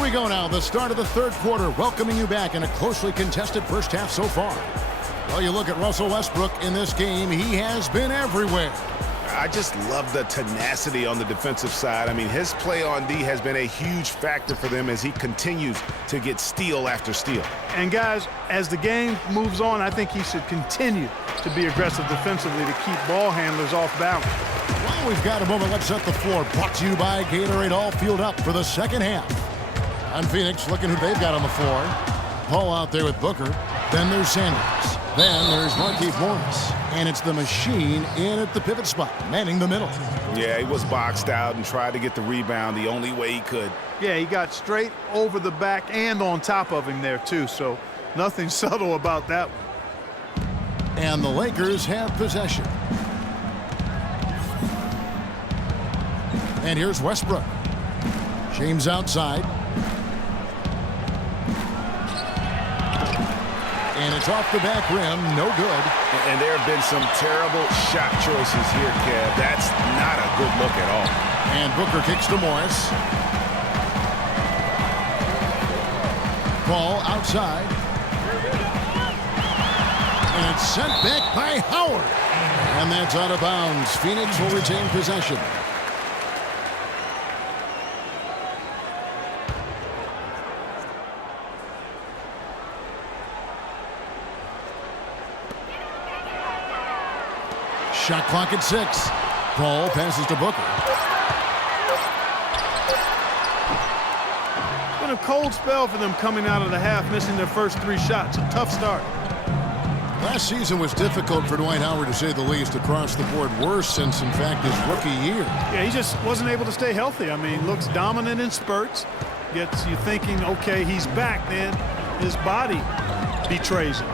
we go now, the start of the third quarter, welcoming you back in a closely contested first half so far. Well, you look at Russell Westbrook in this game, he has been everywhere. I just love the tenacity on the defensive side. I mean, his play on D has been a huge factor for them as he continues to get steal after steal. And guys, as the game moves on, I think he should continue to be aggressive defensively to keep ball handlers off balance. Well, we've got a moment. Let's set the floor. Brought to you by Gatorade, all fueled up for the second half. On Phoenix, looking who they've got on the floor. Paul out there with Booker. Then there's Sanders. Then there's Markieff Morris. And it's the machine in at the pivot spot, manning the middle. Yeah, he was boxed out and tried to get the rebound the only way he could. Yeah, he got straight over the back and on top of him there, too. So nothing subtle about that one. And the Lakers have possession. And here's Westbrook. James outside. And it's off the back rim, no good. And there have been some terrible shot choices here, Kev. That's not a good look at all. And Booker kicks to Morris. Ball outside. And it's sent back by Howard. And that's out of bounds. Phoenix will retain possession. Shot clock at 6. Paul passes to Booker. Been a cold spell for them coming out of the half, missing their first 3 shots. A tough start. Last season was difficult for Dwight Howard, to say the least, across the board. Worse since, in fact, his rookie year. Yeah, he just wasn't able to stay healthy. I mean, looks dominant in spurts. Gets you thinking, okay, he's back, then his body betrays him.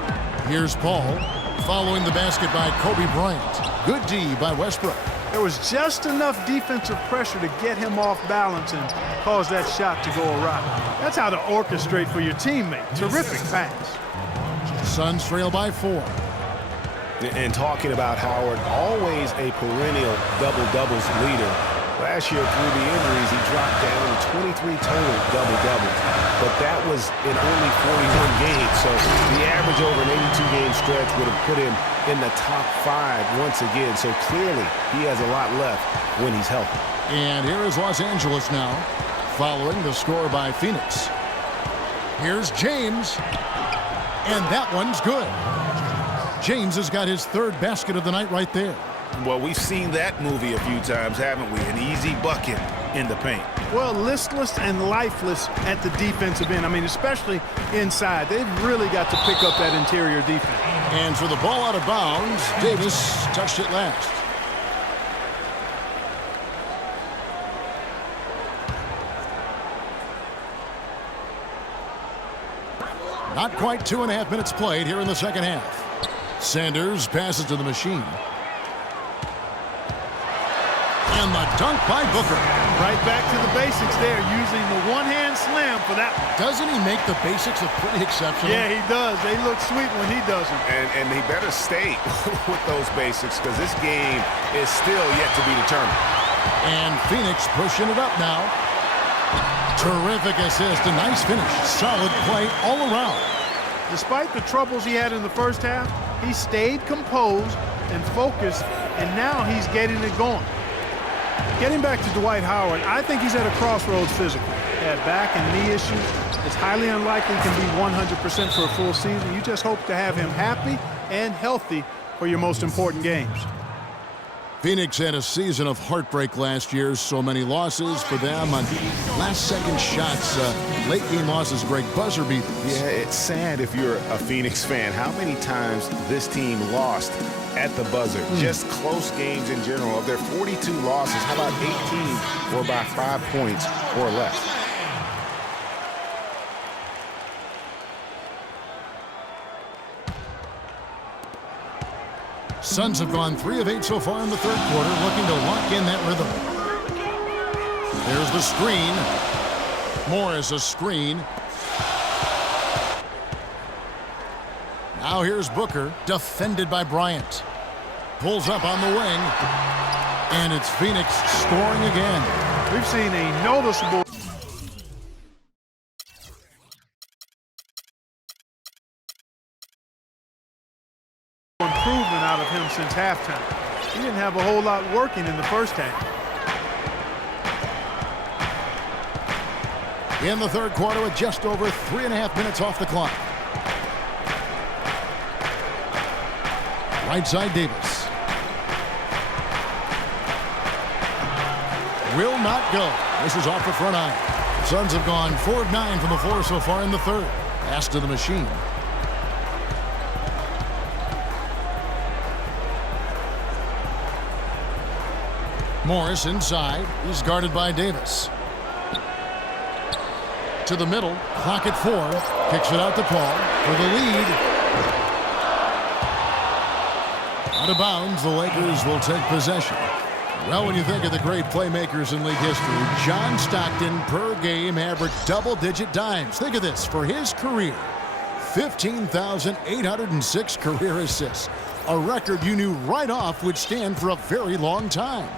Here's Paul, following the basket by Kobe Bryant. Good D by Westbrook. There was just enough defensive pressure to get him off balance and cause that shot to go awry. That's how to orchestrate for your teammate. Terrific pass. Suns trail by 4. And talking about Howard, always a perennial double-doubles leader. Last year, through the injuries, he dropped down to 23 total double-doubles. But that was in only 41 games. So the average over an 82-game stretch would have put him in the top 5 once again. So clearly, he has a lot left when he's healthy. And here is Los Angeles now, following the score by Phoenix. Here's James. And that one's good. James has got his 3rd basket of the night right there. Well, we've seen that movie a few times, haven't we? An easy bucket in the paint. Well, listless and lifeless at the defensive end. I mean, especially inside. They've really got to pick up that interior defense. And for the ball out of bounds, Davis touched it last. Not quite 2.5 minutes played here in the second half. Sanders passes to the machine. And the dunk by Booker. Right back to the basics there, using the one-hand slam for that one. Doesn't he make the basics look pretty exceptional? Yeah, he does. They look sweet when he does them. And he better stay with those basics because this game is still yet to be determined. And Phoenix pushing it up now. Terrific assist, a nice finish. Solid play all around. Despite the troubles he had in the first half, he stayed composed and focused, and now he's getting it going. Getting back to Dwight Howard, I think he's at a crossroads physically. Had back and knee issues. It's highly unlikely he can be 100% for a full season. You just hope to have him happy and healthy for your most important games. Phoenix had a season of heartbreak last year. So many losses for them on last-second shots. Late-game losses, Greg, buzzer beaters. Yeah, it's sad if you're a Phoenix fan. How many times this team lost at the buzzer? Just close games in general. Of their 42 losses, how about 18 were by 5 points or less? Suns have gone 3 of 8 so far in the third quarter, looking to lock in that rhythm. There's the screen. Morris a screen. Now here's Booker, defended by Bryant. Pulls up on the wing. And it's Phoenix scoring again. We've seen a noticeable going since halftime. He didn't have a whole lot working in the first half. In the third quarter with just over 3.5 minutes off the clock. Right side Davis. Will not go. This is off the front eye. Suns have gone 4 of 9 from the floor so far in the third. Pass to the machine. Morris inside. He's guarded by Davis. To the middle. Clock at 4. Kicks it out to Paul for the lead. Out of bounds. The Lakers will take possession. Well, when you think of the great playmakers in league history, John Stockton per game averaged double-digit dimes. Think of this. For his career, 15,806 career assists. A record you knew right off would stand for a very long time.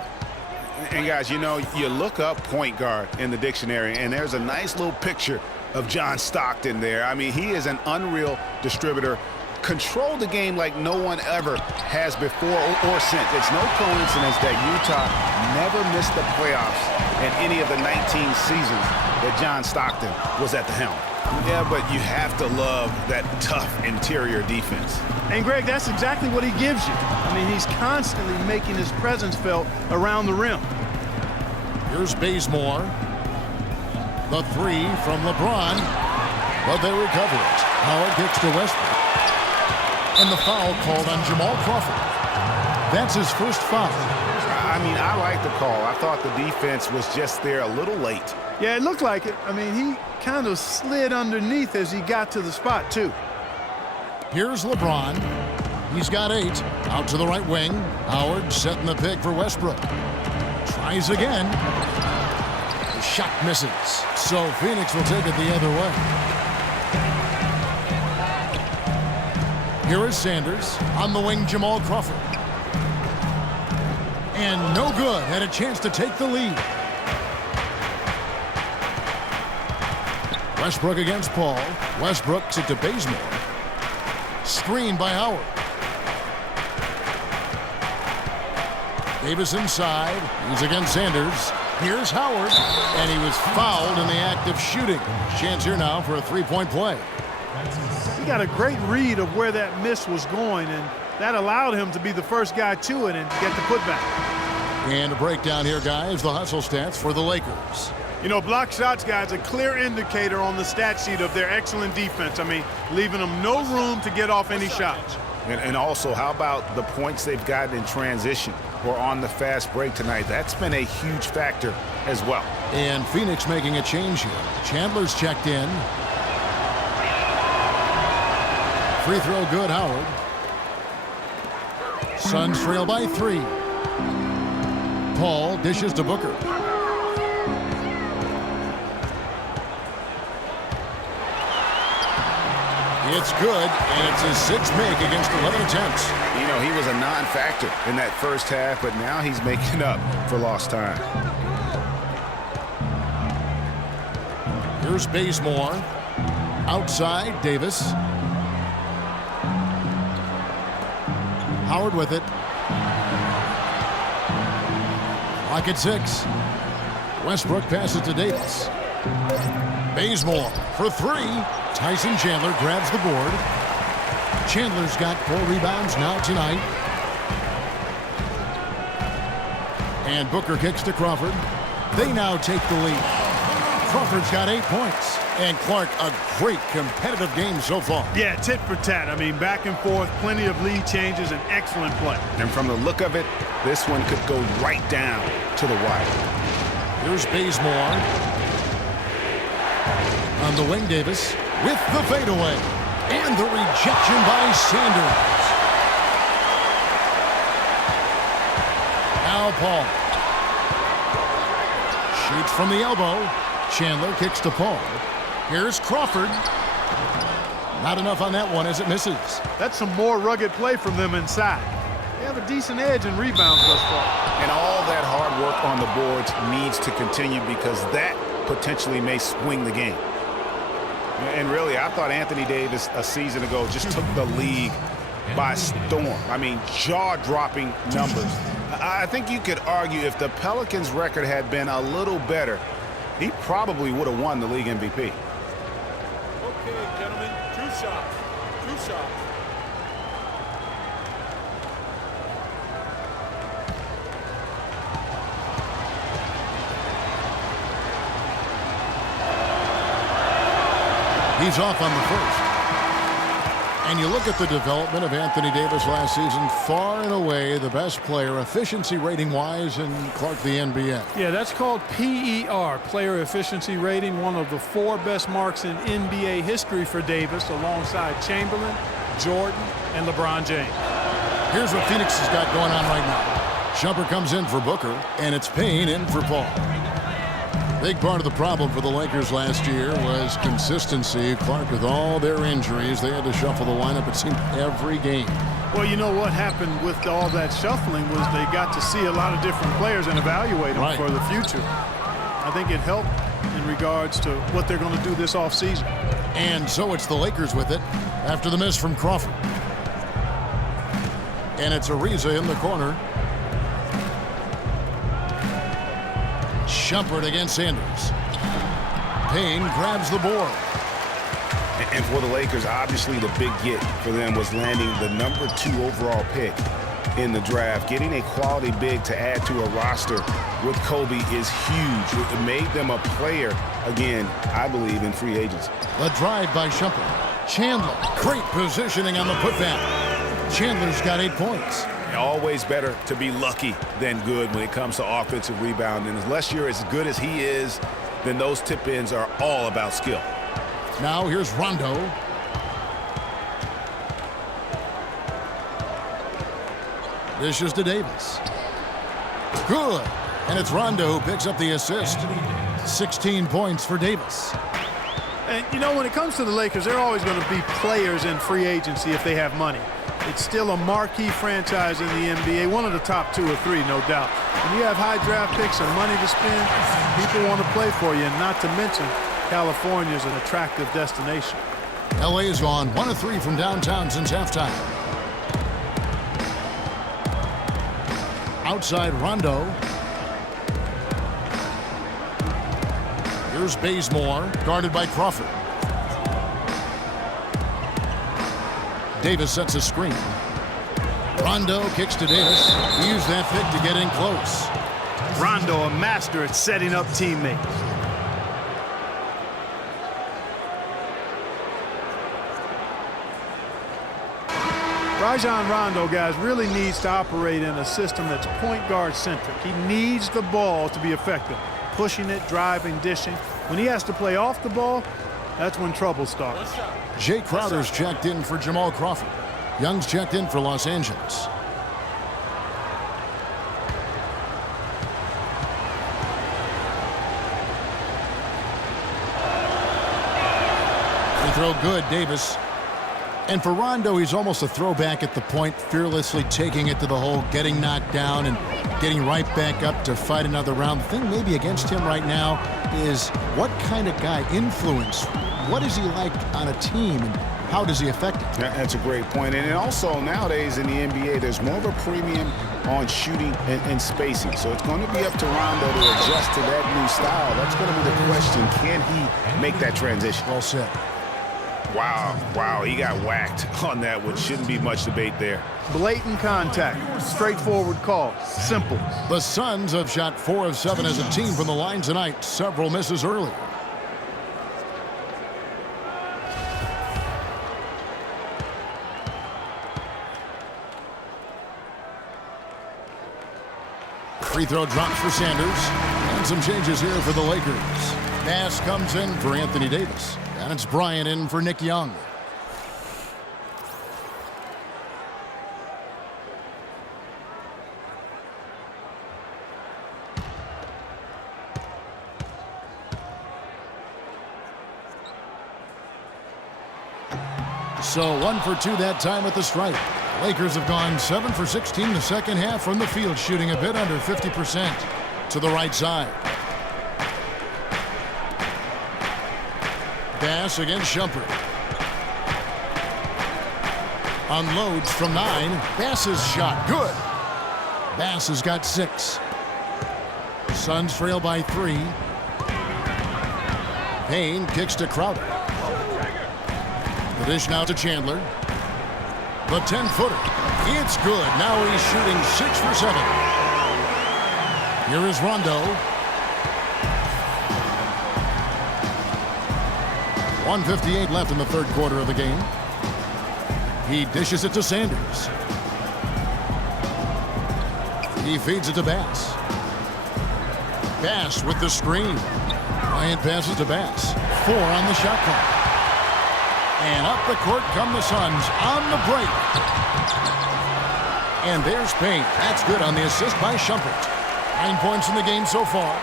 And guys, you know, you look up point guard in the dictionary, and there's a nice little picture of John Stockton there. I mean, he is an unreal distributor. Controlled the game like no one ever has before or since. It's no coincidence that Utah never missed the playoffs in any of the 19 seasons that John Stockton was at the helm. Yeah, but you have to love that tough interior defense. And, Greg, that's exactly what he gives you. I mean, he's constantly making his presence felt around the rim. Here's Bazemore. The three from LeBron. But they recover it. Howard kicks to Westbrook. And the foul called on Jamal Crawford. That's his first foul. I mean, I like the call. I thought the defense was just there a little late. Yeah, it looked like it. I mean, he kind of slid underneath as he got to the spot, too. Here's LeBron. He's got 8. Out to the right wing. Howard setting the pick for Westbrook. Tries again. The shot misses. So Phoenix will take it the other way. Here is Sanders. On the wing, Jamal Crawford. And no good. Had a chance to take the lead. Westbrook against Paul. Westbrook to Bazemore. Screen by Howard. Davis inside. He's against Sanders. Here's Howard. And he was fouled in the act of shooting. Chance here now for a three-point play. He got a great read of where that miss was going, and that allowed him to be the first guy to it and get the putback. And a breakdown here, guys. The hustle stats for the Lakers. You know, block shots, guys, a clear indicator on the stat sheet of their excellent defense. I mean, leaving them no room to get off any shots. And also, how about the points they've gotten in transition or on the fast break tonight? That's been a huge factor as well. And Phoenix making a change here. Chandler's checked in. Free throw good, Howard. Suns trail by 3. Paul dishes to Booker. It's good, and it's his 6th make against 11 attempts. You know, he was a non-factor in that first half, but now he's making up for lost time. Here's Bazemore. Outside, Davis. Howard with it. Clock at 6. Westbrook passes to Davis. Bazemore for 3. Tyson Chandler grabs the board. Chandler's got 4 rebounds now tonight. And Booker kicks to Crawford. They now take the lead. Crawford's got 8 points. And Clark, a great competitive game so far. Yeah, tit for tat. I mean, back and forth, plenty of lead changes, and excellent play. And from the look of it, this one could go right down to the wire. Here's Bazemore. On the wing, Davis with the fadeaway. And the rejection by Sanders. Now Paul. Shoots from the elbow. Chandler kicks to Paul. Here's Crawford. Not enough on that one as it misses. That's some more rugged play from them inside. They have a decent edge in rebounds thus far. And all that hard work on the boards needs to continue because that potentially may swing the game. And really, I thought Anthony Davis a season ago just took the league by storm. I mean, jaw-dropping numbers. I think you could argue if the Pelicans' record had been a little better, he probably would have won the league MVP. Okay, gentlemen, two shots. He's off on the first. And you look at the development of Anthony Davis last season, far and away the best player, efficiency rating-wise, in Clark, the NBA. Yeah, that's called PER, player efficiency rating, one of the 4 best marks in NBA history for Davis, alongside Chamberlain, Jordan, and LeBron James. Here's what Phoenix has got going on right now. Shumpert comes in for Booker, and it's Payne in for Paul. Big part of the problem for the Lakers last year was consistency. Clark, with all their injuries, they had to shuffle the lineup, it seemed, every game. Well, you know what happened with all that shuffling was they got to see a lot of different players and evaluate them for the future. I think it helped in regards to what they're going to do this offseason. And so it's the Lakers with it after the miss from Crawford. And it's Ariza in the corner. Shumpert against Sanders. Payne grabs the board. And for the Lakers, obviously the big get for them was landing the #2 overall pick in the draft. Getting a quality big to add to a roster with Kobe is huge. It made them a player, again, I believe, in free agency. The drive by Shumpert. Chandler, great positioning on the putback. Chandler's got 8 points. Always better to be lucky than good when it comes to offensive rebounding. Unless you're as good as he is, then those tip-ins are all about skill. Now here's Rondo. Dishes to Davis. Good. And it's Rondo who picks up the assist. 16 points for Davis. And, you know, when it comes to the Lakers, they're always going to be players in free agency if they have money. It's still a marquee franchise in the NBA, one of the top 2 or 3, no doubt. When you have high draft picks and money to spend, people want to play for you, and not to mention California is an attractive destination. LA is on 1 of 3 from downtown since halftime. Outside Rondo. Here's Bazemore, guarded by Crawford. Davis sets a screen. Rondo kicks to Davis. He used that pick to get in close. Rondo, a master at setting up teammates. Rajon Rondo, guys, really needs to operate in a system that's point guard centric. He needs the ball to be effective. Pushing it, driving, dishing. When he has to play off the ball, that's when trouble starts. Jay Crowder's checked in for Jamal Crawford. Young's checked in for Los Angeles. Free throw good, Davis. And for Rondo, he's almost a throwback at the point, fearlessly taking it to the hole, getting knocked down, and getting right back up to fight another round. The thing maybe against him right now is what kind of guy, influence, what is he like on a team, and how does he affect it? That's a great point. And also nowadays in the NBA, there's more of a premium on shooting and spacing. So it's going to be up to Rondo to adjust to that new style. That's going to be the question. Can he make that transition? Well said. Wow, he got whacked on that one. Shouldn't be much debate there. Blatant contact, straightforward call, simple. The Suns have shot 4 of 7 as a team from the line tonight. Several misses early. Free throw drops for Sanders. And some changes here for the Lakers. Pass comes in for Anthony Davis. And it's Bryant in for Nick Young. So 1 for 2 that time at the stripe. Lakers have gone 7 for 16 the second half from the field, shooting a bit under 50% to the right side. Pass against Shumpert. Unloads from 9. Bass's shot. Good. Bass has got 6. Suns trail by 3. Payne kicks to Crowder. The dish now to Chandler. The 10-footer. It's good. Now he's shooting 6 for 7. Here is Rondo. 1:58 left in the third quarter of the game. He dishes it to Sanders. He feeds it to Bass. Bass with the screen. Bryant passes to Bass. 4 on the shot clock. And up the court come the Suns on the break. And there's Payne. That's good on the assist by Shumpert. 9 points in the game so far.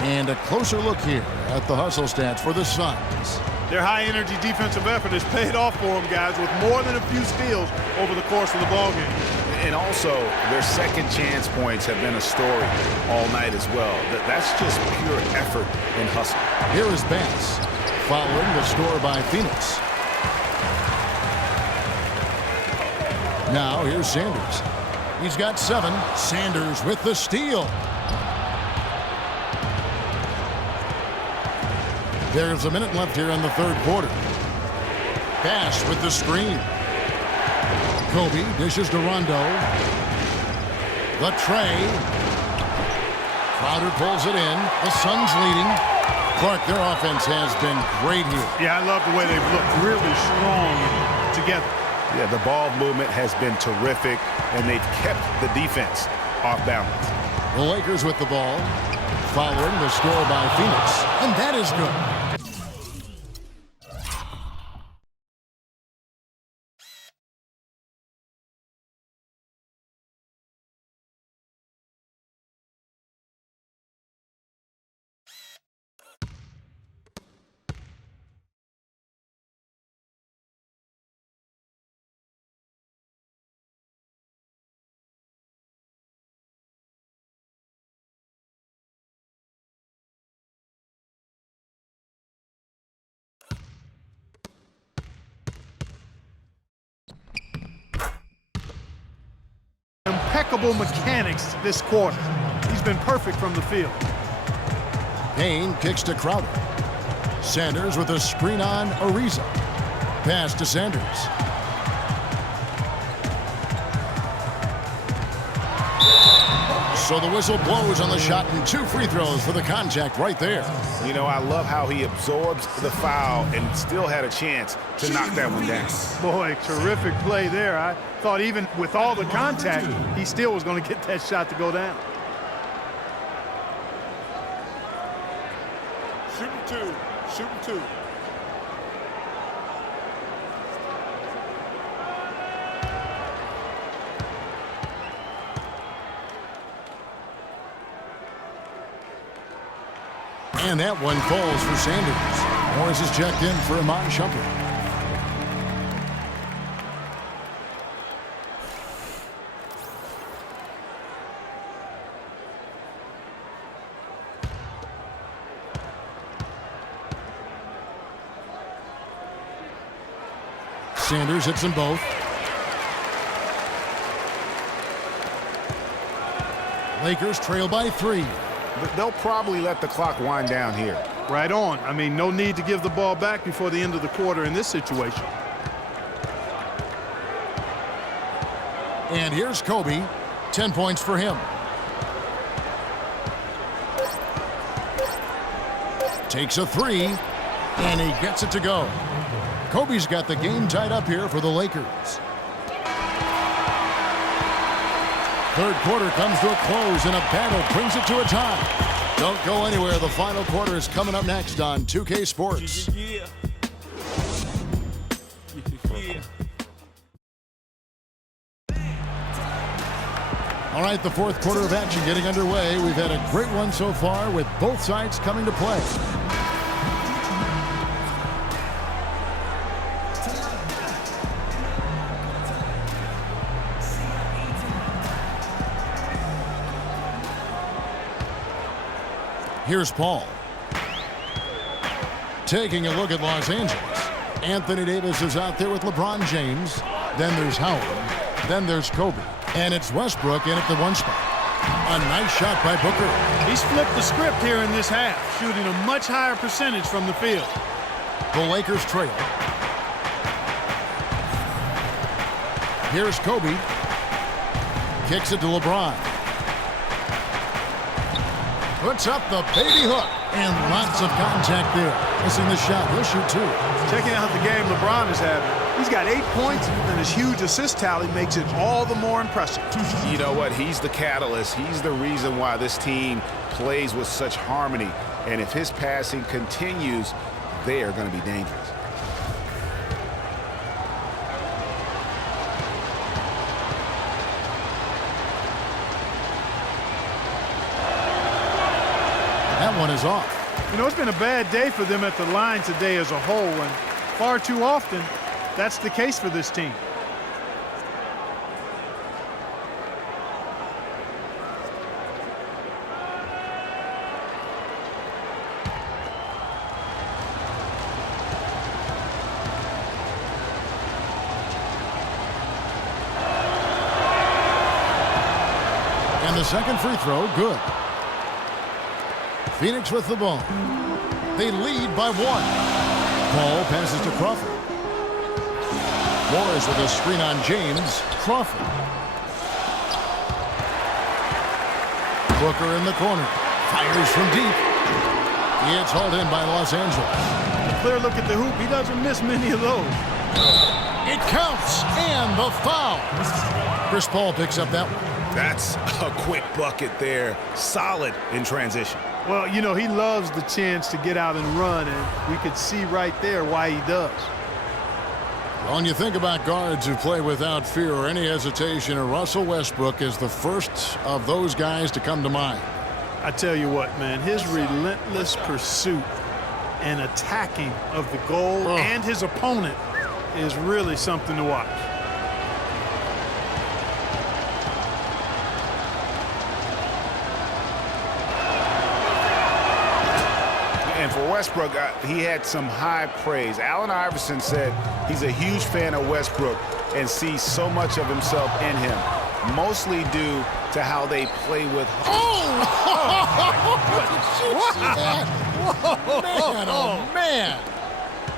And a closer look here at the hustle stats for the Suns. Their high-energy defensive effort has paid off for them, guys, with more than a few steals over the course of the ballgame. And also, their second chance points have been a story all night as well. That's just pure effort and hustle. Here is Bass, following the score by Phoenix. Now here's Sanders. He's got 7. Sanders with the steal. There's a minute left here in the third quarter. Bass with the screen. Kobe dishes to Rondo. The tray. Crowder pulls it in. The Suns leading. Clark, their offense has been great here. Yeah, I love the way they've looked really strong together. Yeah, the ball movement has been terrific, and they've kept the defense off balance. The Lakers with the ball, following the score by Phoenix. And that is good. Impeccable mechanics this quarter. He's been perfect from the field. Payne kicks to Crowder. Sanders with a screen on Ariza. Pass to Sanders. So the whistle blows on the shot and 2 free throws for the contact right there. You know, I love how he absorbs the foul and still had a chance to knock that one down. Boy, terrific play there. I thought even with all the contact, he still was going to get that shot to go down. Shooting two. And that one falls for Sanders. Morris is checked in for Iman Shumpert. Sanders hits them both. Lakers trail by 3. But they'll probably let the clock wind down here. Right on. I mean, no need to give the ball back before the end of the quarter in this situation. And here's Kobe. 10 points for him. Takes a 3, and he gets it to go. Kobe's got the game tied up here for the Lakers. Third quarter comes to a close, and a battle brings it to a tie. Don't go anywhere. The final quarter is coming up next on 2K Sports. All right, the fourth quarter of action getting underway. We've had a great one so far with both sides coming to play. Here's Paul. Taking a look at Los Angeles. Anthony Davis is out there with LeBron James. Then there's Howard. Then there's Kobe. And it's Westbrook in at the 1 spot. A nice shot by Booker. He's flipped the script here in this half, shooting a much higher percentage from the field. The Lakers trail. Here's Kobe. Kicks it to LeBron. Puts up the baby hook. And lots of contact there. Missing the shot. He'll shoot 2. Checking out the game LeBron is having. He's got 8 points, and his huge assist tally makes it all the more impressive. You know what? He's the catalyst. He's the reason why this team plays with such harmony. And if his passing continues, they are going to be dangerous. That one is off. You know, it's been a bad day for them at the line today as a whole, and far too often, that's the case for this team. And the second free throw, good. Phoenix with the ball. They lead by 1. Paul passes to Crawford. Morris with a screen on James. Crawford. Booker in the corner. Fires from deep. It's hauled in by Los Angeles. A clear look at the hoop. He doesn't miss many of those. It counts. And the foul. Chris Paul picks up that one. That's a quick bucket there. Solid in transition. Well, you know, he loves the chance to get out and run, and we could see right there why he does. When you think about guards who play without fear or any hesitation, Russell Westbrook is the first of those guys to come to mind. I tell you what, man, his relentless pursuit and attacking of the goal and his opponent is really something to watch. And for Westbrook, he had some high praise. Allen Iverson said he's a huge fan of Westbrook and sees so much of himself in him, mostly due to how they play with. Man.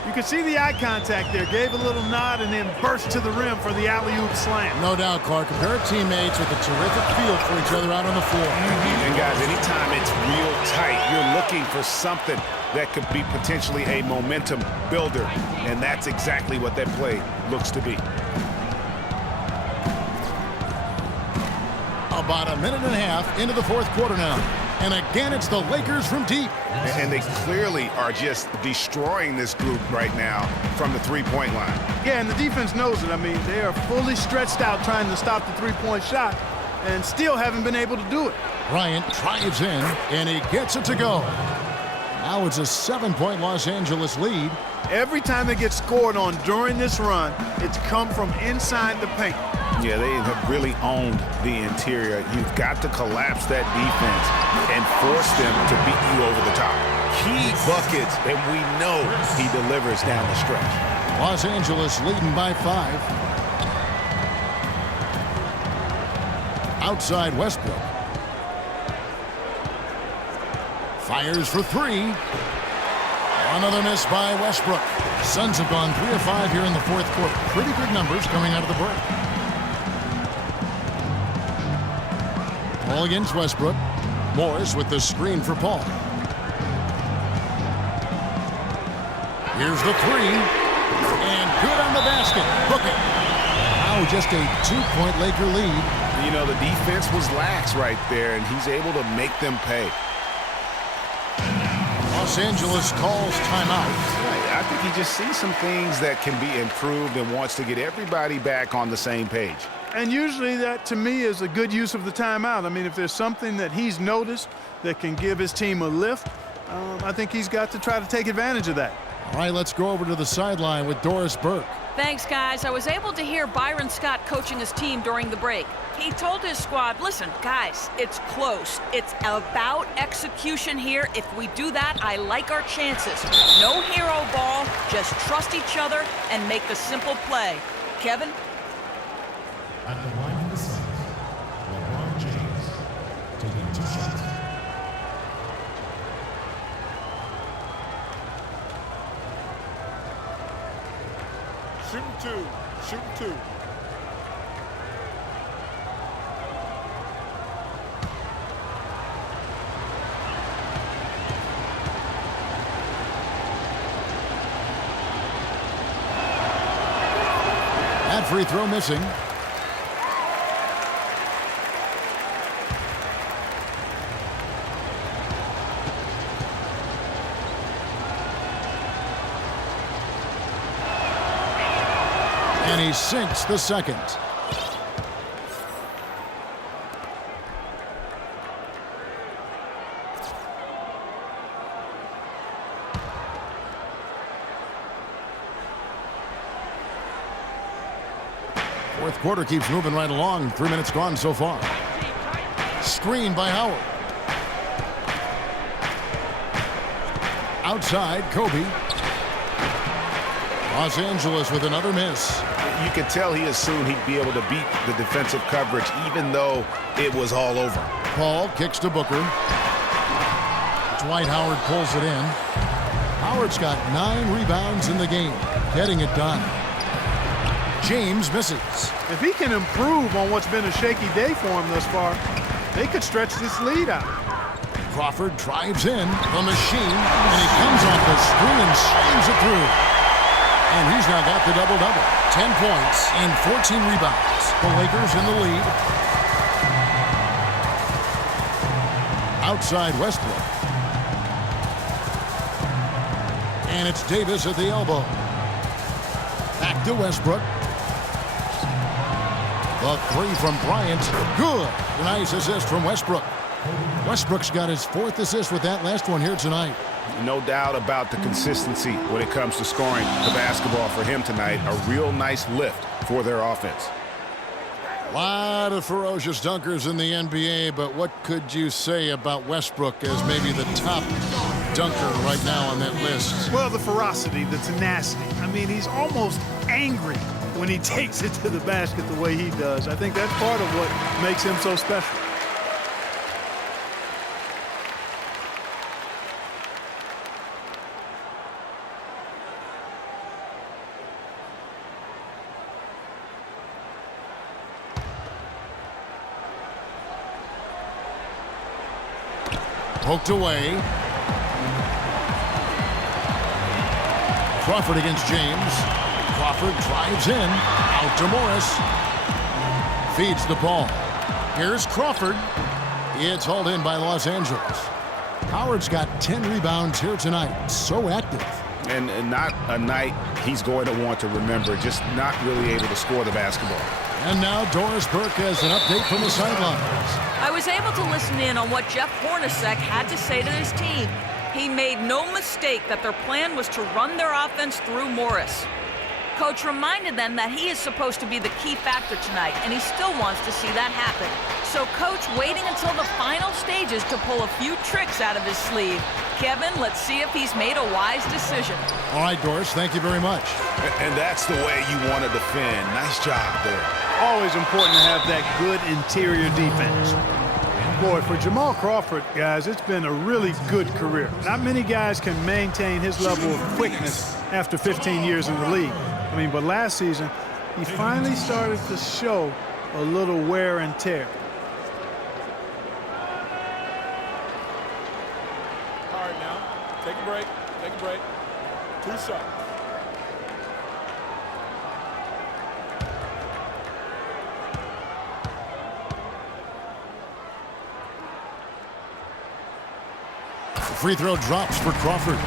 You could see the eye contact there, gave a little nod, and then burst to the rim for the alley-oop slam. No doubt, Clark. A pair of teammates with a terrific feel for each other out on the floor. And guys, anytime it's real tight, you're looking for something that could be potentially a momentum builder, and that's exactly what that play looks to be. About a minute and a half into the 4th quarter now. And again, it's the Lakers from deep. And they clearly are just destroying this group right now from the three-point line. Yeah, and the defense knows it. I mean, they are fully stretched out trying to stop the three-point shot and still haven't been able to do it. Bryant drives in, and he gets it to go. Now it's a 7-point Los Angeles lead. Every time they get scored on during this run, it's come from inside the paint. Yeah, they have really owned the interior. You've got to collapse that defense and force them to beat you over the top. Key buckets, and we know he delivers down the stretch. Los Angeles leading by 5. Outside Westbrook. Fires for 3. Another miss by Westbrook. Suns have gone 3 of 5 here in the 4th quarter. Pretty good numbers coming out of the break. Paul against Westbrook. Morris with the screen for Paul. Here's the 3. And good on the basket. Booker. Now just a 2-point Laker lead. You know, the defense was lax right there, and he's able to make them pay. Los Angeles calls timeout. I think he just sees some things that can be improved and wants to get everybody back on the same page. And usually that, to me, is a good use of the timeout. I mean, if there's something that he's noticed that can give his team a lift, I think he's got to try to take advantage of that. All right, let's go over to the sideline with Doris Burke. Thanks, guys. I was able to hear Byron Scott coaching his team during the break. He told his squad, listen, guys, it's close. It's about execution here. If we do that, I like our chances. No hero ball, just trust each other and make the simple play. Kevin? At the line of the sun, LeBron James taking 2 shots. Shooting 2. Shooting 2. That free throw missing. And he sinks the second. Fourth quarter keeps moving right along. 3 minutes gone so far. Screen by Howard. Outside, Kobe. Los Angeles with another miss. You could tell he assumed he'd be able to beat the defensive coverage even though it was all over. Paul kicks to Booker. Dwight Howard pulls it in. Howard's got 9 rebounds in the game, getting it done. James misses. If he can improve on what's been a shaky day for him thus far, they could stretch this lead out. Crawford drives in the machine, and he comes off the screen and slams it through. And he's now got the double-double. 10 points and 14 rebounds. The Lakers in the lead. Outside Westbrook. And it's Davis at the elbow. Back to Westbrook. The 3 from Bryant. Good. Nice assist from Westbrook. Westbrook's got his 4th assist with that last one here tonight. No doubt about the consistency when it comes to scoring the basketball for him tonight. A real nice lift for their offense. A lot of ferocious dunkers in the NBA, but what could you say about Westbrook as maybe the top dunker right now on that list? Well, the ferocity, the tenacity. I mean, he's almost angry when he takes it to the basket the way he does. I think that's part of what makes him so special. Poked away. Crawford against James. Crawford drives in. Out to Morris. Feeds the ball. Here's Crawford. It's hauled in by Los Angeles. Howard's got 10 rebounds here tonight. So active. And not a night he's going to want to remember. Just not really able to score the basketball. And now Doris Burke has an update from the sidelines. I was able to listen in on what Jeff Hornacek had to say to his team. He made no mistake that their plan was to run their offense through Morris. Coach reminded them that he is supposed to be the key factor tonight, and he still wants to see that happen. So Coach waiting until the final stages to pull a few tricks out of his sleeve. Kevin, let's see if he's made a wise decision. All right, Doris, thank you very much. And that's the way you want to defend. Nice job there. Always important to have that good interior defense. Boy, for Jamal Crawford, guys, it's been a really good career. Not many guys can maintain his level of quickness after 15 years in the league. I mean, but last season, he finally started to show a little wear and tear. All right, now, take a break, 2 shots. Free throw drops for Crawford.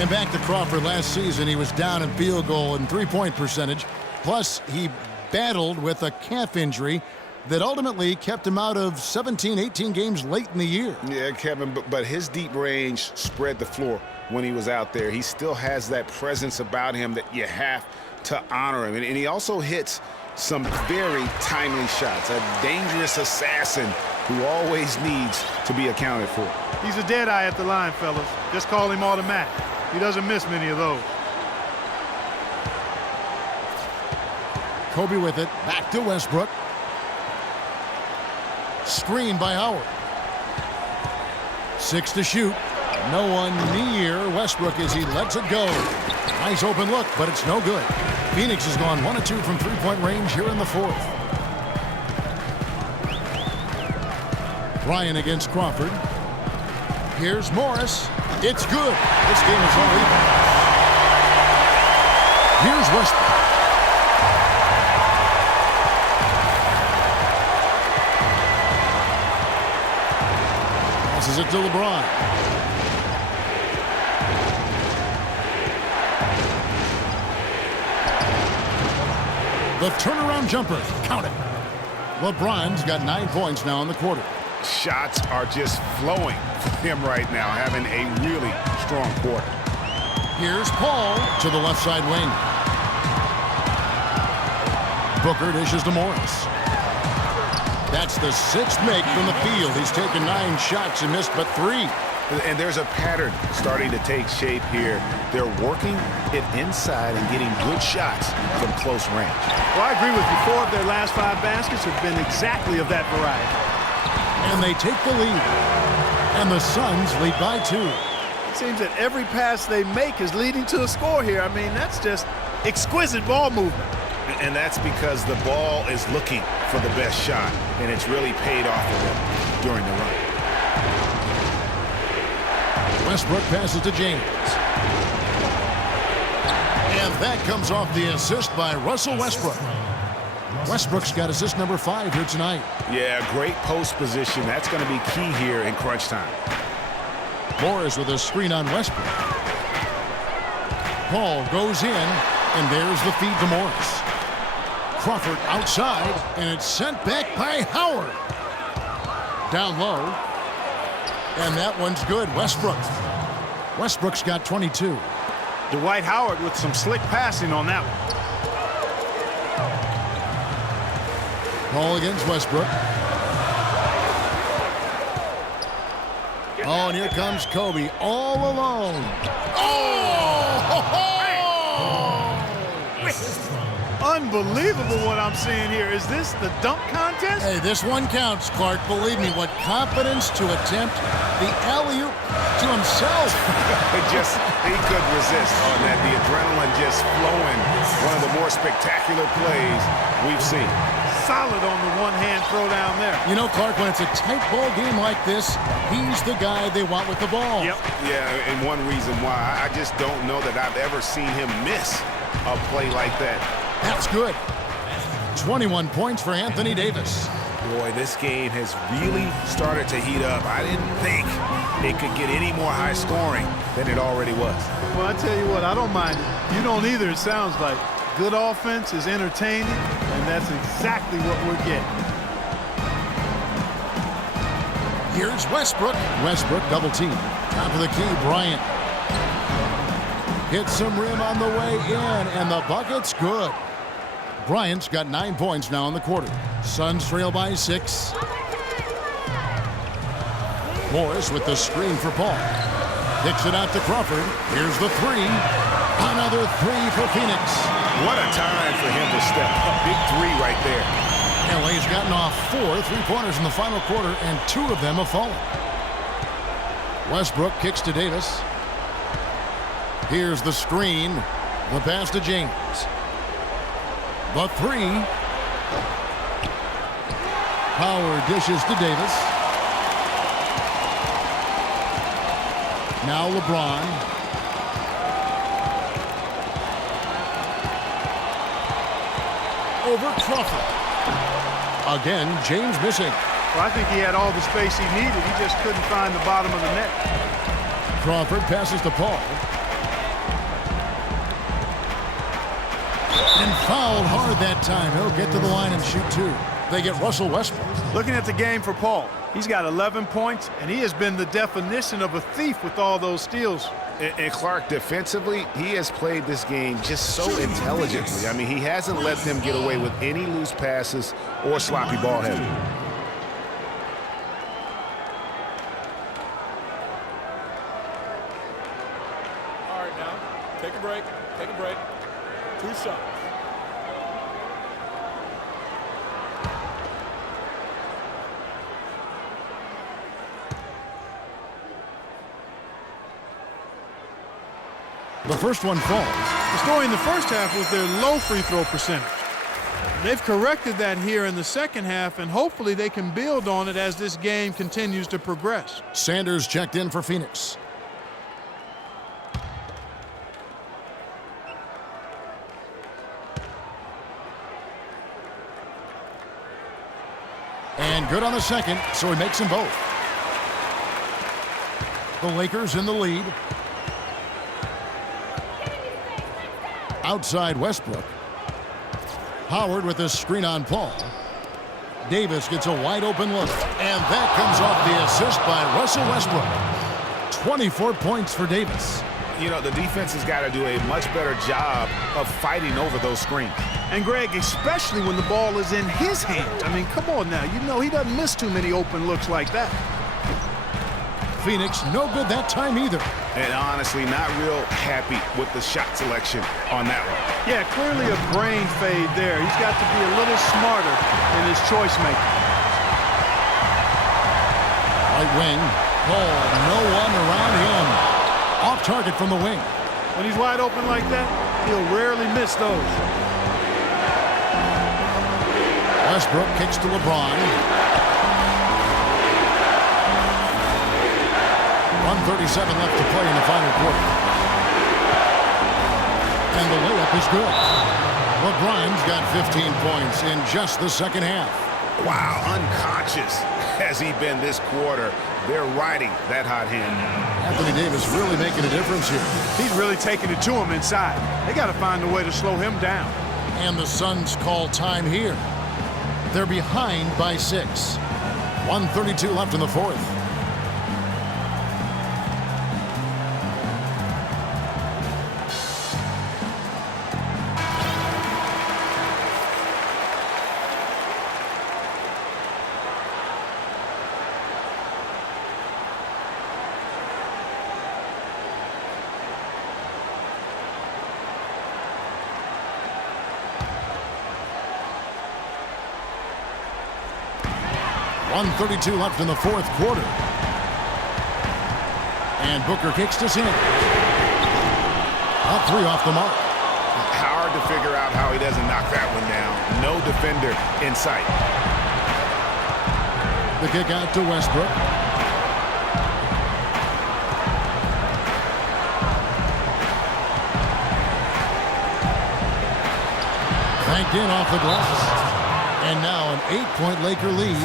And back to Crawford last season, he was down in field goal and three-point percentage. Plus, he battled with a calf injury that ultimately kept him out of 17, 18 games late in the year. Yeah, Kevin, but his deep range spread the floor when he was out there. He still has that presence about him that you have to honor him. And he also hits some very timely shots. A dangerous assassin who always needs to be accounted for. He's a dead eye at the line, fellas. Just call him automatic. He doesn't miss many of those. Kobe with it. Back to Westbrook. Screen by Howard. 6 to shoot. No one near Westbrook as he lets it go. Nice open look, but it's no good. Phoenix has gone 1 of 2 from three-point range here in the fourth. Bryant against Crawford. Here's Morris. It's good. This game is all even. Here's Westbrook. Passes it to LeBron. The turnaround jumper. Count it. LeBron's got 9 points now in the quarter. Shots are just flowing for him right now, having a really strong quarter. Here's Paul to the left side wing. Booker dishes to Morris. That's the 6th make from the field. He's taken 9 shots and missed but 3. And there's a pattern starting to take shape here. They're working it inside and getting good shots from close range. Well, I agree with you. 4 of their last 5 baskets have been exactly of that variety. And they take the lead. And the Suns lead by 2. It seems that every pass they make is leading to a score here. I mean, that's just exquisite ball movement. And that's because the ball is looking for the best shot, and it's really paid off for them during the run. Westbrook passes to James. And that comes off the assist by Russell Westbrook. Westbrook's got assist number 5 here tonight. Yeah, great post position. That's going to be key here in crunch time. Morris with a screen on Westbrook. Paul goes in, and there's the feed to Morris. Crawford outside, and it's sent back by Howard. Down low. And that one's good. Westbrook's got 22. Dwight Howard with some slick passing on that one. Paul against Westbrook. Oh, and here comes Kobe all alone. Oh! Unbelievable what I'm seeing here. Is this the dunk contest? Hey, this one counts, Clark. Believe me, what confidence to attempt the alley-oop to himself. He couldn't resist on that. The adrenaline just flowing. One of the more spectacular plays we've seen. Solid on the one-hand throw down there. You know, Clark, when it's a tight ball game like this, he's the guy they want with the ball. Yep. Yeah, and one reason why I just don't know that I've ever seen him miss a play like that. That's good. 21 points for Anthony Davis. Boy, this game has really started to heat up. I didn't think it could get any more high scoring than it already was. Well, I tell you what, I don't mind it. You don't either, it sounds like. Good offense is entertaining, and that's exactly what we're getting. Here's Westbrook. Westbrook double team. Top of the key, Bryant. Hits some rim on the way in, and the bucket's good. Bryant's got 9 points now in the quarter. Suns trail by 6. Morris with the screen for Paul. Kicks it out to Crawford. Here's the 3. Another 3 for Phoenix. What a time for him to step up. Big 3 right there. LA's gotten off 4 3-pointers in the final quarter, and 2 of them have fallen. Westbrook kicks to Davis. Here's the screen. The pass to James. The 3. Howard dishes to Davis. Now LeBron. Over Crawford. Again, James missing. Well, I think he had all the space he needed. He just couldn't find the bottom of the net. Crawford passes to Paul. And fouled hard that time. He'll get to the line and shoot 2. They get Russell Westbrook. Looking at the game for Paul, he's got 11 points, and he has been the definition of a thief with all those steals. And Clark, defensively, he has played this game just so intelligently. I mean, he hasn't let them get away with any loose passes or sloppy ball handling. All right, now, take a break. Take a break. 2 shots. The first one falls. The story in the first half was their low free throw percentage. They've corrected that here in the second half, and hopefully they can build on it as this game continues to progress. Sanders checked in for Phoenix. And good on the second, so he makes them both. The Lakers in the lead. Outside Westbrook. Howard with a screen on Paul. Davis gets a wide open look, and that comes off the assist by Russell Westbrook. 24 points for Davis. You know, the defense has got to do a much better job of fighting over those screens. And Greg, especially when the ball is in his hands. I mean, come on now. You know he doesn't miss too many open looks like that. Phoenix no good that time either. And honestly, not real happy with the shot selection on that one. Yeah, clearly a brain fade there. He's got to be a little smarter in his choice making. Right wing. Paul, no one around him. Off target from the wing. When he's wide open like that, he'll rarely miss those. Westbrook kicks to LeBron. 1:37 left to play in the final quarter. And the layup is good. LeBron's got 15 points in just the second half. Wow, unconscious has he been this quarter. They're riding that hot hand. Anthony Davis really making a difference here. He's really taking it to him inside. They got to find a way to slow him down. And the Suns call time here. They're behind by 6. 1:32 left in the fourth. .132 left in the fourth quarter. And Booker kicks to Sanders. Up 3 off the mark. Hard to figure out how he doesn't knock that one down. No defender in sight. The kick out to Westbrook. Banked in off the glass. And now an 8-point Laker lead.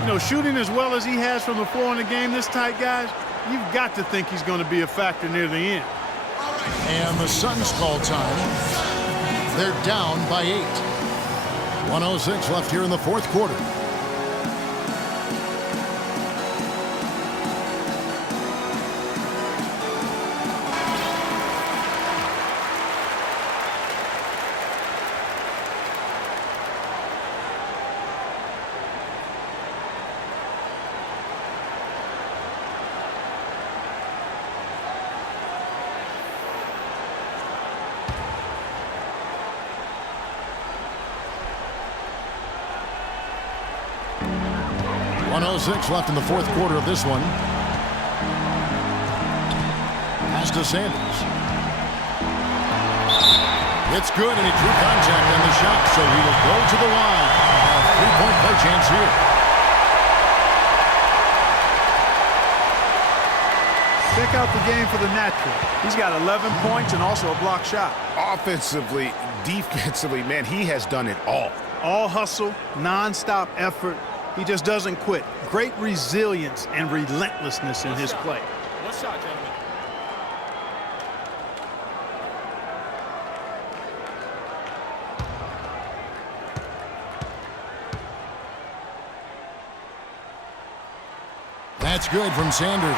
You know, shooting as well as he has from the floor in the game this tight, guys, you've got to think he's going to be a factor near the end. And the Suns call time. They're down by 8. 1:06 left here in the fourth quarter. .106 left in the fourth quarter of this one. Pass to Sanders. It's good, and he drew contact on the shot, so he will go to the line. A 3-point play chance here. Check out the game for the natural. He's got 11 points and also a block shot. Offensively, defensively, man, he has done it all. All hustle, non-stop effort. He just doesn't quit. Great resilience and relentlessness in his play. One shot, gentlemen. That's good from Sanders.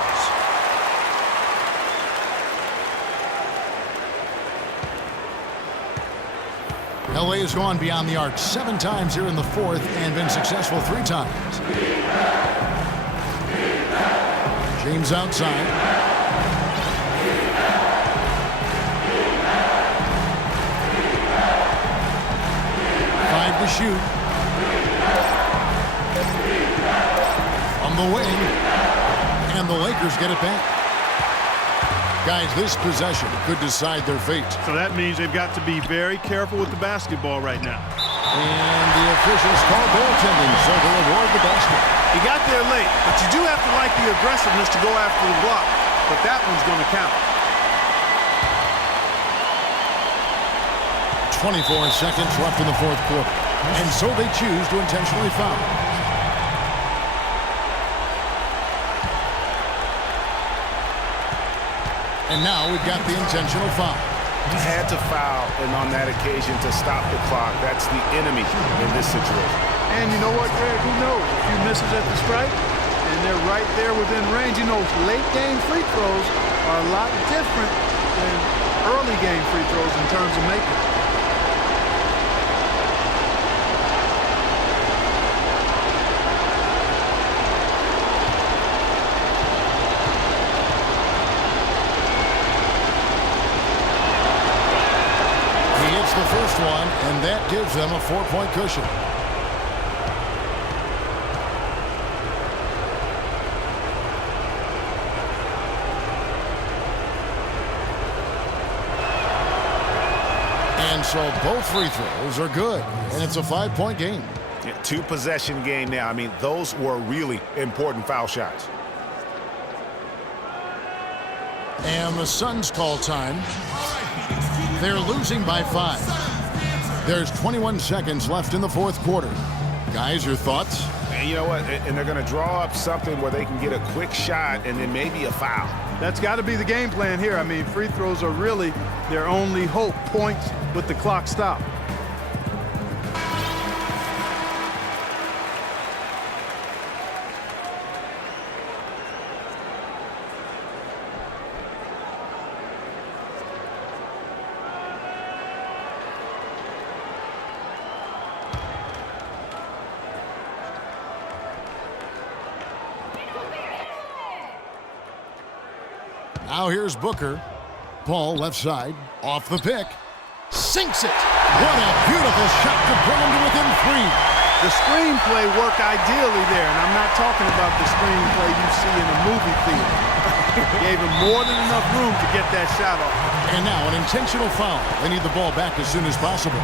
LA has gone beyond the arc 7 times here in the fourth and been successful 3 times. James outside. Five to shoot. From the wing. And the Lakers get it back. Guys, this possession could decide their fate. So that means they've got to be very careful with the basketball right now. And the officials call goaltending, so they award the basket. He got there late, but you do have to like the aggressiveness to go after the block. But that one's going to count. 24 seconds left in the fourth quarter. And so they choose to intentionally foul. And now we've got the intentional foul. Had to foul, and on that occasion to stop the clock. That's the enemy in this situation. And you know what, Greg? Who knows? A few misses at the strike, and they're right there within range. You know, late game free throws are a lot different than early game free throws in terms of making. The first one, and that gives them a 4-point cushion. And so both free throws are good, and it's a 5-point game. Yeah, 2-possession game now. I mean, those were really important foul shots. And the Suns call time. They're losing by 5. There's 21 seconds left in the fourth quarter. Guys, your thoughts? And you know what? And they're going to draw up something where they can get a quick shot and then maybe a foul. That's got to be the game plan here. I mean, free throws are really their only hope. Points with the clock stopped. Now here's Booker. Paul left side, off the pick, sinks it. What a beautiful shot to bring him to within 3. The screenplay worked ideally there, and I'm not talking about the screenplay you see in a movie theater. Gave him more than enough room to get that shot off. And now an intentional foul. They need the ball back as soon as possible.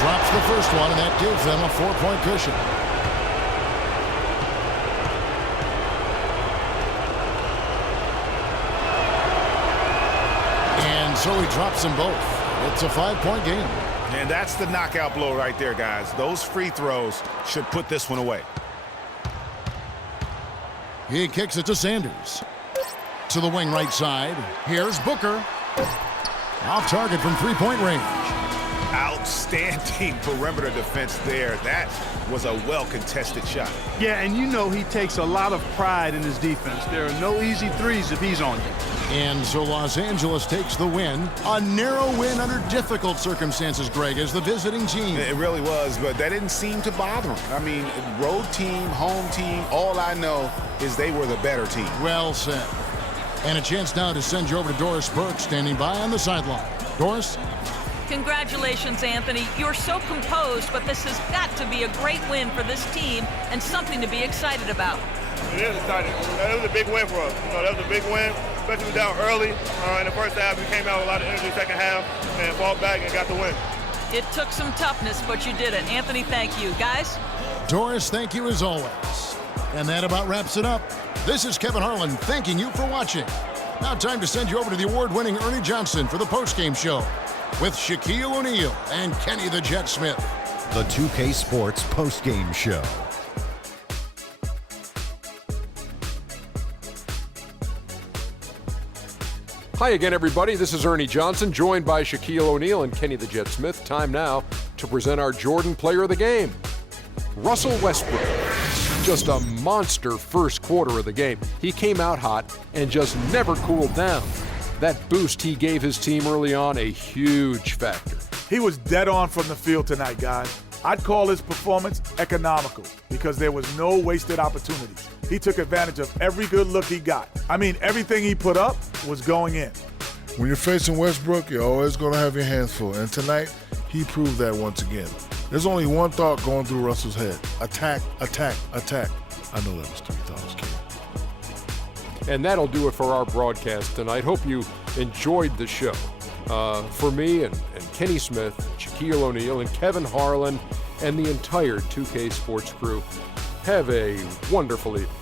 Drops the first one, and that gives them a 4-point cushion. And so he drops them both. It's a 5-point game. And that's the knockout blow right there, guys. Those free throws should put this one away. He kicks it to Sanders. To the wing right side. Here's Booker. Off target from 3-point range. Outstanding perimeter defense there. That was a well-contested shot. Yeah, and you know he takes a lot of pride in his defense. There are no easy threes if he's on you. And so Los Angeles takes the win. A narrow win under difficult circumstances, Greg, as the visiting team. It really was, but that didn't seem to bother him. I mean, road team, home team, all I know is they were the better team. Well said. And a chance now to send you over to Doris Burke, standing by on the sideline. Doris? Congratulations, Anthony. You're so composed, but this has got to be a great win for this team and something to be excited about. It is exciting. It was a big win for us. That was a big win, especially we were down early. In the first half, we came out with a lot of energy second half and fought back and got the win. It took some toughness, but you did it. Anthony, thank you. Guys? Doris, thank you as always. And that about wraps it up. This is Kevin Harlan thanking you for watching. Now time to send you over to the award-winning Ernie Johnson for the postgame show with Shaquille O'Neal and Kenny the Jet Smith. The 2K Sports postgame show. Hi again, everybody. This is Ernie Johnson, joined by Shaquille O'Neal and Kenny the Jet Smith. Time now to present our Jordan Player of the Game, Russell Westbrook. just a monster first quarter of the game. He came out hot and just never cooled down. That boost he gave his team early on, a huge factor. He was dead on from the field tonight, guys. I'd call his performance economical because there was no wasted opportunities. He took advantage of every good look he got. I mean, everything he put up was going in. When you're facing Westbrook, you're always going to have your hands full. And tonight, he proved that once again. There's only one thought going through Russell's head. Attack, attack, attack. I know that was 3 thoughts, Ken. And that'll do it for our broadcast tonight. Hope you enjoyed the show. For me and Kenny Smith, Shaquille O'Neal, and Kevin Harlan, and the entire 2K Sports crew, have a wonderful evening.